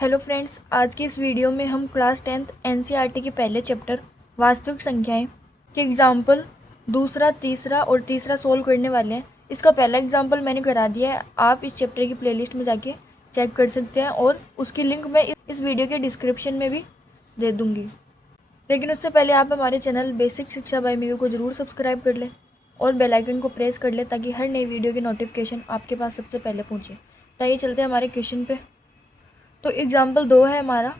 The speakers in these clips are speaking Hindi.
हेलो फ्रेंड्स, आज की इस वीडियो में हम क्लास 10th एनसीईआरटी के पहले चैप्टर वास्तविक संख्याएं के एग्जाम्पल दूसरा, तीसरा और तीसरा सोल्व करने वाले हैं। इसका पहला एग्जाम्पल मैंने करा दिया है, आप इस चैप्टर की प्लेलिस्ट में जाके चेक कर सकते हैं और उसकी लिंक मैं इस वीडियो के डिस्क्रिप्शन में भी दे दूँगी। लेकिन उससे पहले आप हमारे चैनल बेसिक शिक्षा बाय मीवी को ज़रूर सब्सक्राइब कर लें और बेल आइकन को प्रेस कर लें ताकि हर नई वीडियो की नोटिफिकेशन आपके पास सबसे पहले पहुँचे। तो आइए चलते हैं हमारे क्वेश्चन पे। तो एग्जाम्पल 2 है हमारा,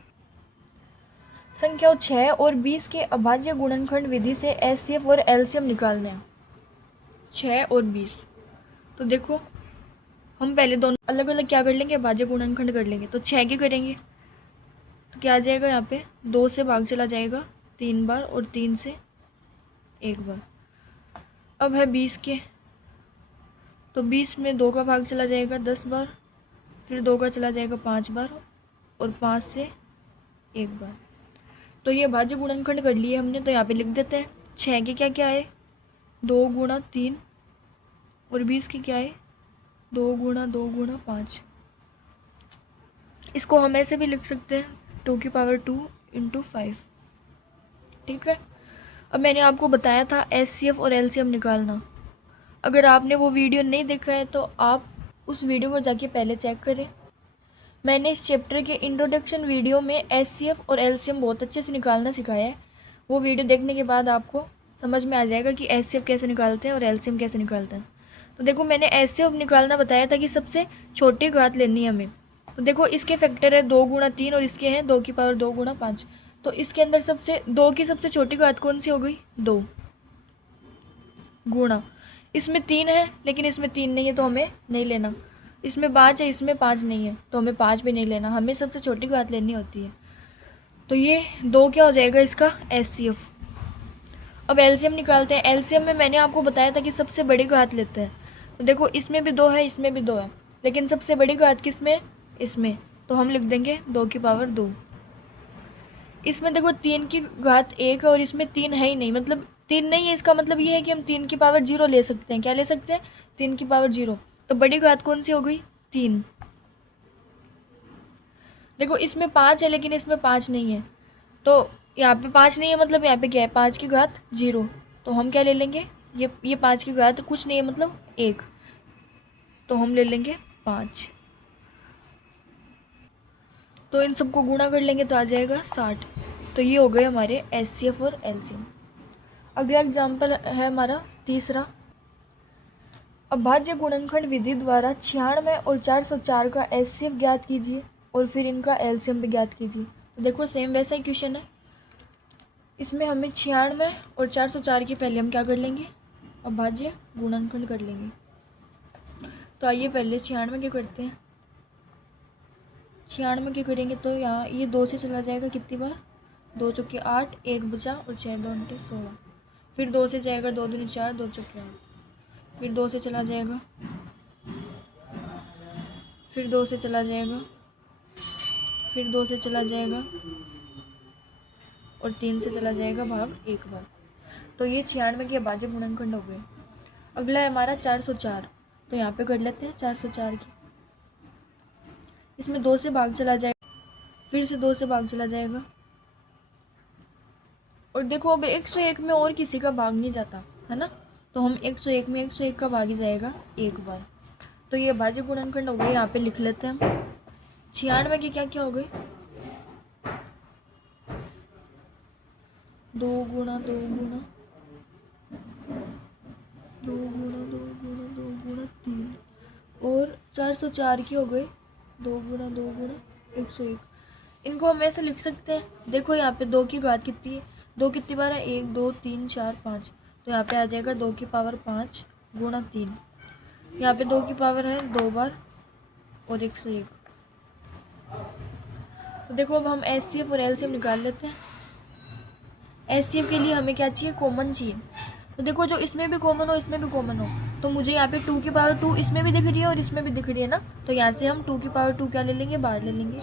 संख्याओं 6 और 20 के अभाज्य गुणनखंड विधि से एचसीएफ और एलसीएम निकालने हैं। 6 और 20, तो देखो हम पहले दोनों अलग अलग क्या कर लेंगे, अभाज्य गुणनखंड कर लेंगे। तो 6 के करेंगे तो क्या आ जाएगा, यहाँ पे 2 से भाग चला जाएगा 3 बार और 3 से 1 बार। अब है 20 के, तो 20 में 2 का भाग चला जाएगा 10 बार, फिर 2 का चला जाएगा 5 बार और 5 से 1 बार। तो ये अभाज्य गुणनखंड कर लिए हमने, तो यहाँ पे लिख देते हैं। 6 के क्या क्या है, 2 गुणा 3 और 20 के क्या है, 2 गुणा 5। इसको हम ऐसे भी लिख सकते हैं 2 की पावर 2 इंटू 5। ठीक है। अब मैंने आपको बताया था एचसीएफ और एलसीएम निकालना। अगर आपने वो वीडियो नहीं देखा है तो आप उस वीडियो को जाके पहले चेक करें। मैंने इस चैप्टर के इंट्रोडक्शन वीडियो में एचसीएफ और एलसीएम बहुत अच्छे से निकालना सिखाया है। वो वीडियो देखने के बाद आपको समझ में आ जाएगा कि एचसीएफ कैसे निकालते हैं और एलसीएम कैसे निकालते हैं। तो देखो मैंने एचसीएफ निकालना बताया था कि सबसे छोटी घात लेनी है हमें। तो देखो इसके फैक्टर है 2 गुणा 3 और इसके हैं 2 की पावर 2 गुणा 5। तो इसके अंदर सबसे 2 की सबसे छोटी घात कौन सी हो गई, 2 गुणा, इसमें 3 है लेकिन इसमें 3 नहीं है तो हमें नहीं लेना। इसमें 5 है, इसमें 5 नहीं है तो हमें 5 भी नहीं लेना, हमें सबसे छोटी घात लेनी होती है। तो ये 2 क्या हो जाएगा इसका एचसीएफ। अब एलसीएम निकालते हैं। एलसीएम में मैंने आपको बताया था कि सबसे बड़ी घात लेते हैं। तो देखो इसमें भी 2 है, इसमें भी 2 है, लेकिन सबसे बड़ी घात किसमें, इसमें। तो हम लिख देंगे 2 की पावर 2। इसमें देखो 3 की घात 1 है और इसमें 3 है ही नहीं, मतलब 3 नहीं है। इसका मतलब ये है कि हम 3 की पावर 0 ले सकते हैं। क्या ले सकते हैं, 3 की पावर 0। तो बड़ी घात कौन सी हो गई, 3। देखो इसमें 5 है लेकिन इसमें 5 नहीं है, तो यहाँ पे 5 नहीं है मतलब यहाँ पे क्या है, 5 की घात 0। तो हम क्या ले लेंगे, ये 5 की घात कुछ नहीं है मतलब 1, तो हम ले लेंगे 5। तो इन सबको गुणा कर लेंगे तो आ जाएगा 60। तो ये हो गए हमारे एचसीएफ और एलसीएम। अगला एग्जाम्पल है हमारा तीसरा, अभाज्य गुणनखंड विधि द्वारा 96 और 404 का एचसीएफ ज्ञात कीजिए और फिर इनका एलसीएम भी ज्ञात कीजिए। तो देखो सेम वैसा ही क्वेश्चन है। इसमें हमें 96 और 404 के पहले हम क्या कर लेंगे, अभाज्य गुणनखंड कर लेंगे। तो आइए पहले 96 के करते हैं। 96 के करेंगे तो यहाँ ये 2 से चला जाएगा कितनी बार, 2 चौके 8, 1 बचा और 6 2 घंटे 16। फिर 2 से जाएगा 2 दूनी 4, 2 चौके 8, फिर 2 से चला जाएगा, फिर 2 से चला जाएगा, फिर 2 से चला जाएगा और 3 से चला जाएगा भाग 1 बार। तो ये 96 के अभाज्य गुणनखंड हो गए। अगला है हमारा 404। तो यहाँ पे कर लेते हैं 404 की। इसमें 2 से भाग चला जाएगा, फिर से 2 से भाग चला जाएगा और देखो अब 101 में और किसी का भाग नहीं जाता है ना, तो हम 101 में 101 का भाग ही जाएगा 1 बार। तो ये अभाज्य गुणनखंड हो गए, यहाँ पे लिख लेते हैं हम। 96 के क्या क्या हो गए, 2 गुणा 2 गुणा 2 गुणा 2 गुणा 2 गुणा 3 और 404 की हो गए 2 गुणा 2 गुणा 101। इनको हम ऐसे लिख सकते हैं। देखो यहाँ पे 2 की घात कितनी है, 2 कितनी बार है, 1 2 3 4 5। तो यहाँ पे आ जाएगा 2 की पावर 5 गुणा 3। यहाँ पे 2 की पावर है 2 बार और 101। तो देखो अब हम एचसीएफ और एलसीएम निकाल लेते हैं। एचसीएफ के लिए हमें क्या चाहिए, कॉमन चाहिए। तो देखो जो इसमें भी कॉमन हो इसमें भी कॉमन हो, तो मुझे यहाँ पे 2 की पावर 2 इसमें भी दिख रही है और इसमें भी दिख रही है ना, तो यहाँ से हम 2 की पावर 2 क्या ले लेंगे, बाहर ले लेंगे।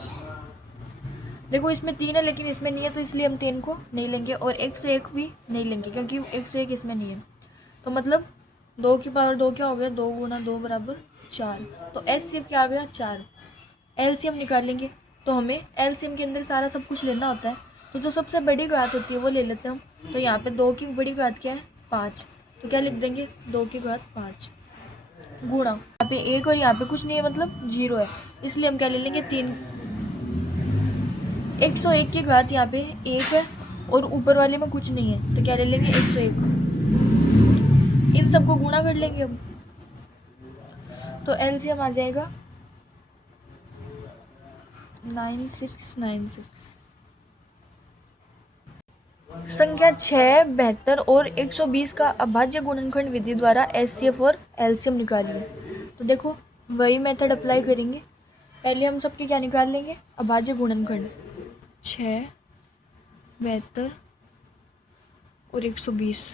देखो इसमें 3 है लेकिन इसमें नहीं है तो इसलिए हम 3 को नहीं लेंगे और 101 भी नहीं लेंगे क्योंकि 101 इसमें नहीं है। तो मतलब 2 की पावर 2 क्या हो गया, 2 गुणा 2 बराबर 4। तो एचसीएफ क्या आ गया, 4। एलसीएम निकालेंगे तो हमें एलसीएम के अंदर सारा सब कुछ लेना होता है। तो जो सबसे बड़ी घात होती है वो ले लेते हैं हम। तो यहाँ पे 2 की बड़ी घात क्या है 5, तो क्या लिख देंगे 2 की घात 5 गुणा यहाँ पे 1 और यहाँ पे कुछ नहीं है मतलब 0 है, इसलिए हम क्या ले लेंगे 3। 101 की घात यहाँ पे 1 है और ऊपर वाले में कुछ नहीं है, तो क्या ले लेंगे 101। इन सबको गुणा कर लेंगे अब, तो एलसीएम आ जाएगा 9696। संख्या 6, 72 और 120 का अभाज्य गुणनखंड विधि द्वारा एचसीएफ और एलसीएम निकालिए। तो देखो वही मेथड अप्लाई करेंगे। पहले हम सबके क्या निकाल लेंगे अभाज्य गुणनखंड, 6, 72 और 120।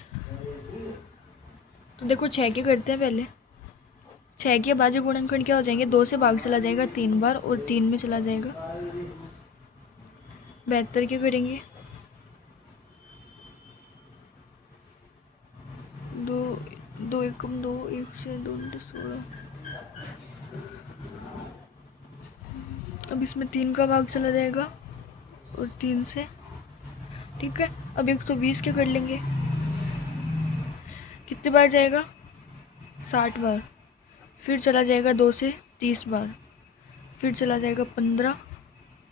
तो देखो 6 के करते हैं पहले। 6 के अभाज्य गुणनखंड क्या हो जाएंगे, 2 से भाग चला जाएगा 3 बार और 3 में चला जाएगा। 72 के करेंगे, 2 एकम 2, 1 से 2 16। अब इसमें 3 का भाग चला जाएगा और 3 से, ठीक है। अब 120 के कर लेंगे, कितने बार जाएगा 60 बार, फिर चला जाएगा 2 से 30 बार, फिर चला जाएगा 15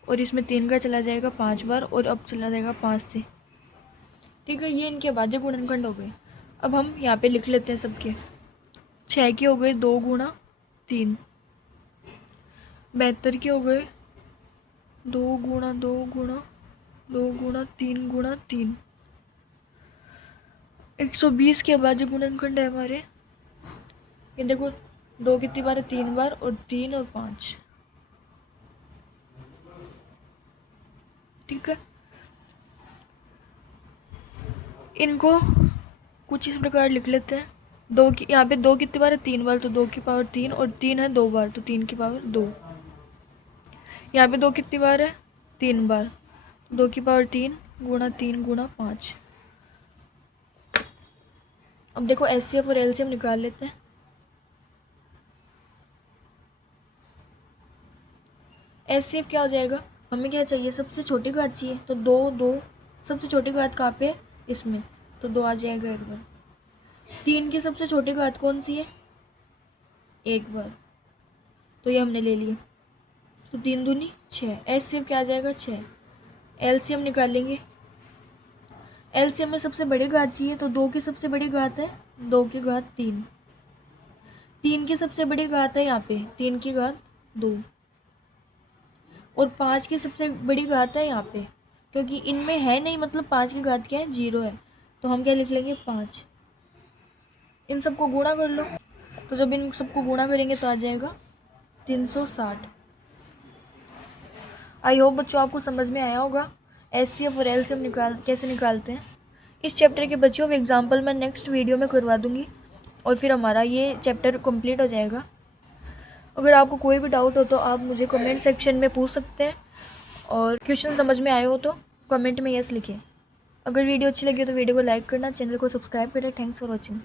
और इसमें 3 का चला जाएगा 5 बार और अब चला जाएगा 5 से, ठीक है। ये इनके अभाज्य गुणनखंड हो गए। अब हम यहाँ पे लिख लेते हैं सबके। 6 के हो गए 2 गुणा 3, 72 के हो गए 2 गुणा 2 गुणा 2 गुणा 3 गुणा 3। 120 के अभाज्य गुणनखंड है हमारे, ये देखो 2 कितनी बार है 3 बार और 3 और 5, ठीक है। इनको कुछ इस प्रकार लिख लेते हैं। 2 की यहाँ पे 2 कितनी बार है 3 बार, तो 2 की पावर 3 और 3 है 2 बार, तो 3 की पावर 2। यहाँ पे 2 कितनी बार है 3 बार, 2 की पावर 3 गुणा 3 गुणा 5। अब देखो एचसीएफ और एलसीएम निकाल लेते हैं। एचसीएफ क्या हो जाएगा, हमें क्या चाहिए सबसे छोटी घात चाहिए, तो 2 सबसे छोटी घात कहाँ पे इसमें, तो 2 आ जाएगा एक बार। 3 की सबसे छोटी घात कौन सी है एक बार, तो ये हमने ले लिया, तो 3 दूनी 6। एचसीएफ क्या आ जाएगा 6। एलसीएम निकालेंगे। एलसीएम में सबसे बड़ी घात चाहिए, तो 2 की सबसे बड़ी घात है 2 की घात 3, 3 की सबसे बड़ी घात है यहाँ पे 3 की घात 2 और 5 की सबसे बड़ी घात है यहाँ पे, क्योंकि इनमें है नहीं मतलब 5 की घात क्या है 0 है, तो हम क्या लिख लेंगे 5। इन सबको गुणा कर लो, तो जब इन सबको गुणा करेंगे तो आ जाएगा 360। आई होप बच्चों आपको समझ में आया होगा एचसीएफ और एलसीएम कैसे निकालते हैं। इस चैप्टर के बच्चों को एग्जाम्पल मैं नेक्स्ट वीडियो में करवा दूँगी और फिर हमारा ये चैप्टर कंप्लीट हो जाएगा। अगर आपको कोई भी डाउट हो तो आप मुझे कमेंट सेक्शन में पूछ सकते हैं और क्वेश्चन समझ में आए हो तो कमेंट में यस लिखें। अगर वीडियो अच्छी लगी तो वीडियो को लाइक करना, चैनल को सब्सक्राइब करें। Thanks for watching.